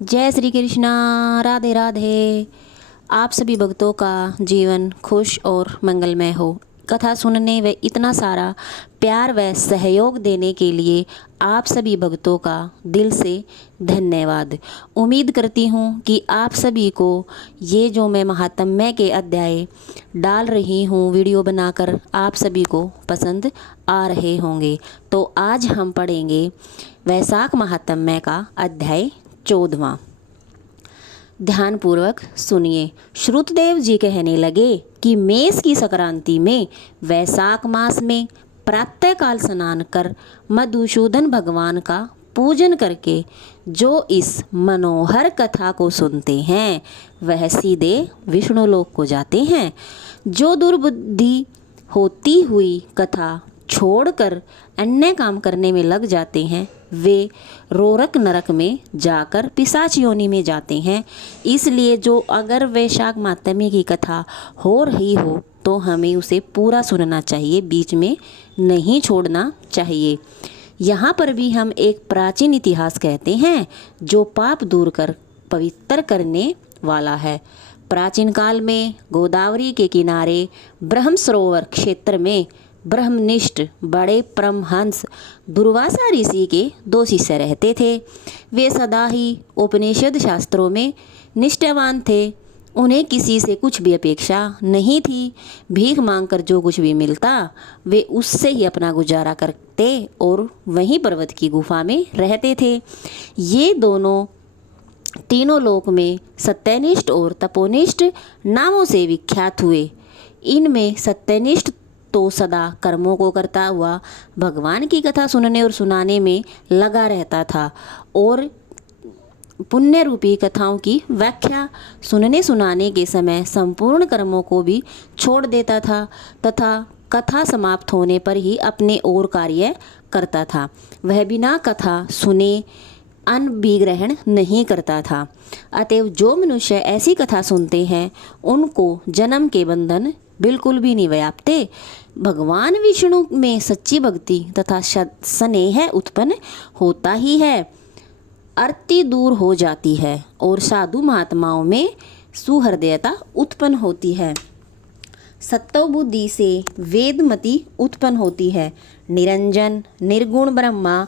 जय श्री कृष्णा। राधे राधे। आप सभी भक्तों का जीवन खुश और मंगलमय हो। कथा सुनने व इतना सारा प्यार व सहयोग देने के लिए आप सभी भक्तों का दिल से धन्यवाद। उम्मीद करती हूँ कि आप सभी को ये जो मैं महात्म्य के अध्याय डाल रही हूँ वीडियो बनाकर आप सभी को पसंद आ रहे होंगे। तो आज हम पढ़ेंगे वैशाख महात्म्य का अध्याय 14वां। ध्यानपूर्वक सुनिए। श्रुतदेव जी कहने लगे कि मेष की संक्रांति में वैशाख मास में प्रातःकाल स्नान कर मधुसूदन भगवान का पूजन करके जो इस मनोहर कथा को सुनते हैं वह सीधे विष्णुलोक को जाते हैं। जो दुर्बुद्धि होती हुई कथा छोड़कर अन्य काम करने में लग जाते हैं वे रोरक नरक में जाकर पिशाच योनि में जाते हैं। इसलिए जो अगर वैशाख मातमी की कथा हो रही हो तो हमें उसे पूरा सुनना चाहिए, बीच में नहीं छोड़ना चाहिए। यहाँ पर भी हम एक प्राचीन इतिहास कहते हैं जो पाप दूर कर पवित्र करने वाला है। प्राचीन काल में गोदावरी के किनारे ब्रह्म सरोवर क्षेत्र में ब्रह्मनिष्ठ बड़े परमहंस दुर्वासा ऋषि के 2 शिष्य रहते थे। वे सदा ही उपनिषद शास्त्रों में निष्ठावान थे। उन्हें किसी से कुछ भी अपेक्षा नहीं थी। भीख मांगकर जो कुछ भी मिलता वे उससे ही अपना गुजारा करते और वहीं पर्वत की गुफा में रहते थे। ये दोनों तीनों लोक में सत्यनिष्ठ और तपोनिष्ठ नामों से विख्यात हुए। इनमें सत्यनिष्ठ तो सदा कर्मों को करता हुआ भगवान की कथा सुनने और सुनाने में लगा रहता था और पुण्य रूपी कथाओं की व्याख्या सुनने सुनाने के समय संपूर्ण कर्मों को भी छोड़ देता था तथा कथा समाप्त होने पर ही अपने और कार्य करता था। वह बिना कथा सुने अन्न भी ग्रहण नहीं करता था। अतएव जो मनुष्य ऐसी कथा सुनते हैं उनको जन्म के बंधन बिल्कुल भी नहीं व्यापते। भगवान विष्णु में सच्ची भक्ति तथा स्नेह उत्पन्न होता ही है, आरती दूर हो जाती है और साधु महात्माओं में सुहृदयता उत्पन्न होती है। सत्व बुद्धि से वेदमति उत्पन्न होती है। निरंजन निर्गुण ब्रह्मा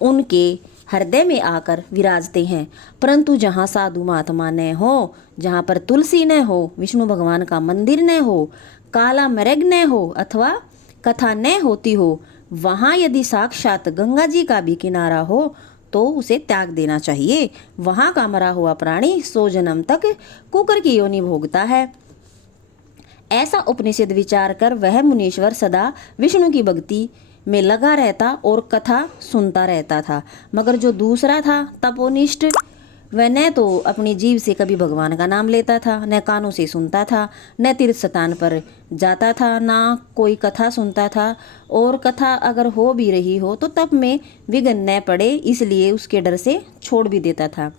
उनके हृदय में आकर विराजते हैं। परंतु जहाँ साधु महात्मा न हो, जहाँ पर तुलसी न हो, विष्णु भगवान का मंदिर न हो, काला मृग न हो अथवा कथा न होती हो, वहाँ यदि साक्षात गंगा जी का भी किनारा हो तो उसे त्याग देना चाहिए। वहाँ का मरा हुआ प्राणी 100 जन्म तक कुकर की योनि भोगता है। ऐसा उपनिषद विचार कर वह मुनीश्वर सदा विष्णु की भक्ति में लगा रहता और कथा सुनता रहता था। मगर जो दूसरा था तपोनिष्ठ, वह न तो अपनी जीभ से कभी भगवान का नाम लेता था, न कानों से सुनता था, न तीर्थ स्थान पर जाता था, ना कोई कथा सुनता था। और कथा अगर हो भी रही हो तो तब में विघ्न न पड़े इसलिए उसके डर से छोड़ भी देता था।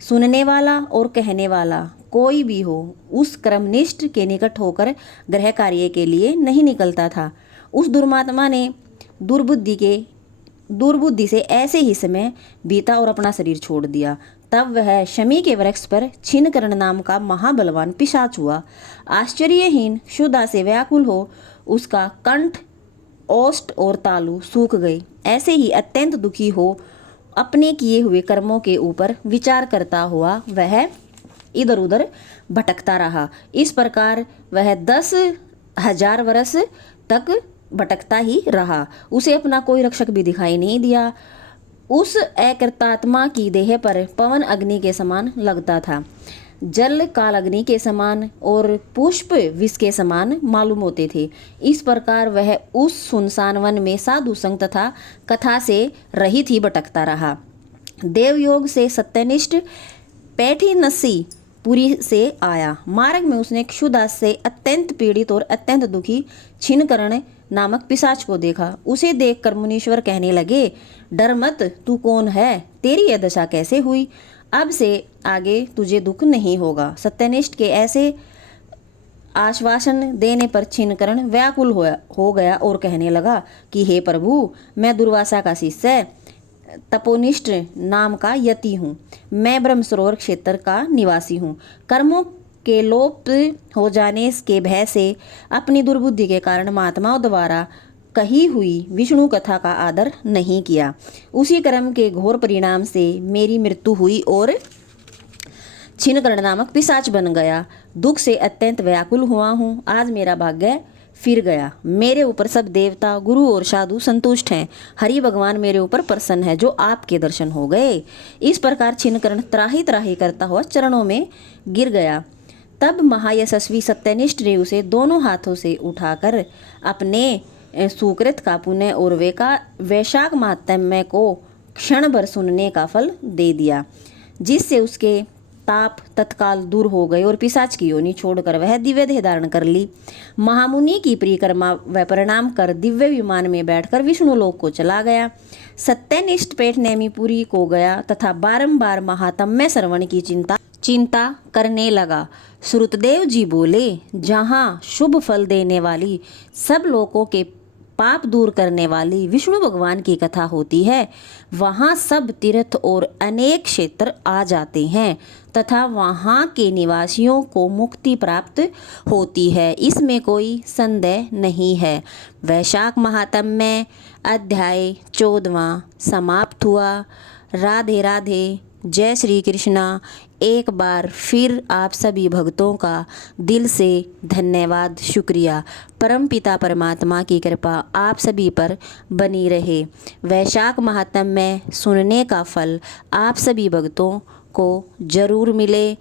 सुनने वाला और कहने वाला कोई भी हो उस कर्मनिष्ठ के निकट होकर ग्रह कार्य के लिए नहीं निकलता था। उस दुर्मात्मा ने दुर्बुद्धि से ऐसे ही समय बीता और अपना शरीर छोड़ दिया। तब वह शमी के वृक्ष पर छिन्नकर्ण नाम का महाबलवान पिशाच हुआ। आश्चर्यहीन क्षुधा से व्याकुल हो उसका कंठ, ओष्ठ और तालु सूख गए। ऐसे ही अत्यंत दुखी हो अपने किए हुए कर्मों के ऊपर विचार करता हुआ वह इधर उधर भटकता रहा। इस प्रकार वह 10,000 वर्ष तक भटकता ही रहा। उसे अपना कोई रक्षक भी दिखाई नहीं दिया। उस अकृतात्मा की देह पर पवन अग्नि के समान लगता था, जल काल अग्नि के समान और पुष्प विष के समान मालूम होते थे। इस प्रकार वह उस सुनसान वन में साधु संग तथा कथा से रहित ही भटकता रहा। देवयोग से सत्यनिष्ठ पैठी नसी पुरी से आया। मार्ग में उसने क्षुधा से अत्यंत पीड़ित और अत्यंत दुखी छिन्नकर्ण नामक पिशाच को देखा। उसे देखकर मुनीश्वर कहने लगे, डर मत, तू कौन है? तेरी यह दशा कैसे हुई? अब से आगे तुझे दुख नहीं होगा। सत्यनिष्ठ के ऐसे आश्वासन देने पर छिन्नकर्ण व्याकुल हो गया और कहने लगा कि हे प्रभु, मैं दुर्वासा का शिष्य तपोनिष्ठ नाम का यति हूँ। मैं ब्रह्म सरोवर क्षेत्र का निवासी हूँ। कर्मों के लोप हो जाने के भय से अपनी दुर्बुद्धि के कारण महात्माओं द्वारा कही हुई विष्णु कथा का आदर नहीं किया। उसी कर्म के घोर परिणाम से मेरी मृत्यु हुई और छिन्नकर्ण नामक पिशाच बन गया। दुख से अत्यंत व्याकुल हुआ हूँ। आज मेरा भाग्य फिर गया। मेरे ऊपर सब देवता, गुरु और साधु संतुष्ट हैं। हरि भगवान मेरे ऊपर प्रसन्न है, जो आपके दर्शन हो गए। इस प्रकार छिन्नकर्ण त्राही त्राही करता हुआ चरणों में गिर गया। तब महायशस्वी सत्यनिष्ठ ने उसे दोनों हाथों से उठाकर अपने सुकृत का पुण्य और वैशाख महात्म्य को क्षण भर सुनने का फल दे दिया, जिससे उसके ताप तत्काल दूर हो गए और पिशाच की योनि छोड़कर वह दिव्य देह धारण कर ली। महामुनि की परिक्रमा व प्रणाम कर दिव्य विमान में बैठकर विष्णु लोक को चला गया। सत्यनिष्ठ पेट नेमीपुरी को गया तथा बारंबार महात्म्य श्रवण की चिंता करने लगा। श्रुतदेव जी बोले, जहाँ शुभ फल देने वाली, सब लोगों के पाप दूर करने वाली विष्णु भगवान की कथा होती है, वहाँ सब तीर्थ और अनेक क्षेत्र आ जाते हैं तथा वहाँ के निवासियों को मुक्ति प्राप्त होती है। इसमें कोई संदेह नहीं है। वैशाख महात्म्य अध्याय 14वां समाप्त हुआ। राधे राधे। जय श्री कृष्णा। एक बार फिर आप सभी भक्तों का दिल से धन्यवाद, शुक्रिया। परमपिता परमात्मा की कृपा आप सभी पर बनी रहे। वैशाख महात्म्य सुनने का फल आप सभी भक्तों को जरूर मिले।